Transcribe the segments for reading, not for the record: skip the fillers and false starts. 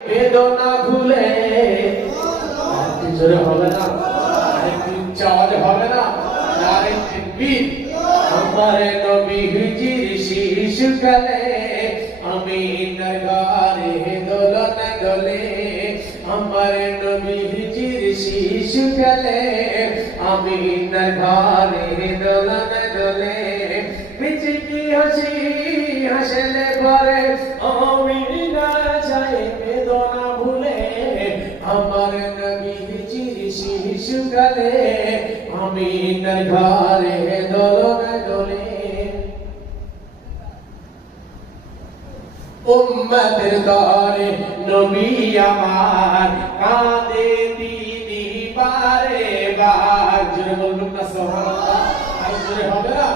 বেদনা ভুলে জোরে হবে না, আরেকটু চাওয়াজ হবে না, আরেকটু বীর আমার নবী হিজির শিশুকালে আমিনার ঘরে দোলন দোলে, আমার নবী হিজির শিশুকালে আমিনার ঘরে দোলন দোলে, মিচিকি হাসি হাসলে পরে আমিনা যায় বেদনা ভুলে, আমার নবী হিজির শিশুকালে আমিনার ঘরে দোলন দোলে। উম্মতের দরে নবী আমার কাঁদে তিনি বারে বার, জোরে বলুন না সুবহানাল্লাহ, আর জোরে হবে না।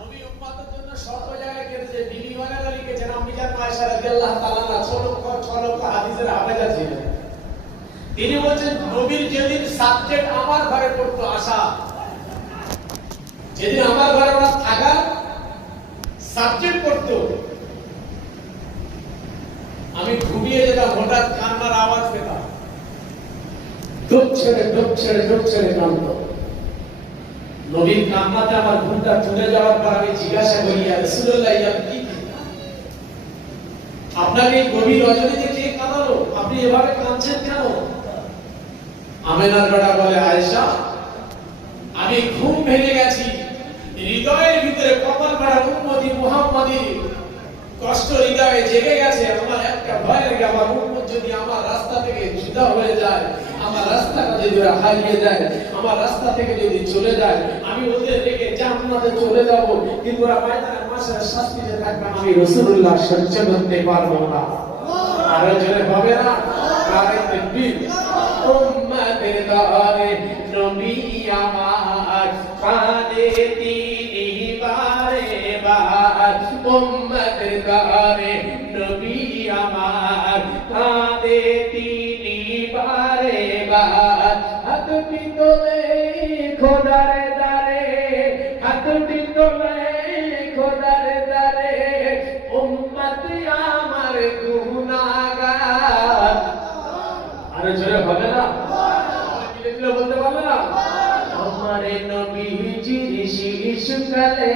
নবী উম্মতের জন্য সর্ব জায়গায় কেঁদেছে। বিবি ওয়ালারা লিখেছেন আম্মিজান আয়েশা রাদিয়াল্লাহু তাআলা না 6 লক্ষ হাদিসের হাফেজা ছিলেন। তিনি বলেন নবীর যেদিন সাবজেক্ট আমার ঘরে পড়তো আসা, যেদিন আমার ঘরে ওরা থাকা সাবজেক্ট পড়তো, আমি ঘুমিয়ে যেতাম, হঠাৎ কান্নার আওয়াজ পেতাম, ডুব ছেড়ে কাঁদত। নবীর কান্নাতে আমার ঘুমটা চলে যাওয়ার পর আমি জিজ্ঞাসা করি, ইয়া রাসূলুল্লাহ, ইয়া কি আপনাকে এই গভীর রজনীতে কে কাঁদালো? আপনি এভাবে কাঁদছেন কেন? আমেনার বেটা বলে, আয়েশা, আমি ঘুম ভেঙে গেছি, হৃদয়ের ভিতরে কপাল ভরা উম্মতি মুহাম্মাদির কষ্ট হৃদয়ে জেগে গেছে। আমার একটা ভয় লাগে, আমার উম্মত যদি আমার রাস্তা থেকে জুদা হয়ে যায়, আমার রাস্তাটা যদি ওরা হারিয়ে যায়, আমার রাস্তা থেকে যদি চলে যায়, আমি ওদের রেখে জান্নাতে চলে যাব, কিন্তু ওরা ময়দানে মাশারে শাস্তিতে থাকবে, আমি রাসূলুল্লাহ সহ্য করতে পারবো না। আর জোরে হবে না, আরে তাকবীর। উম্মতের দরে নবী আমার কাঁদে তিনি বারে বার, উম্মতের দরে নবী আমার কাঁদে তিনি বারে বার, হাতটি তোলে খোদার দারে, হাতটি তোলে খোদার দারে, উম্মত আমার গুনাহগার। আরে জোরে হবে না, মিলে বলতে পারবে না। আমার নবী হিজির শিশুকালে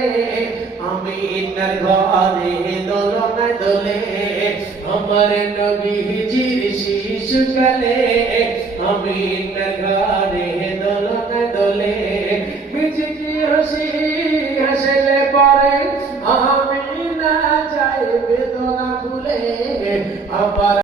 আমিনার ঘরে দোলন দোলে, আমার নবী হিজির শিশুকালে আমিনার ঘরে দোলন দোলে, মিচিকি হাসি হাসলে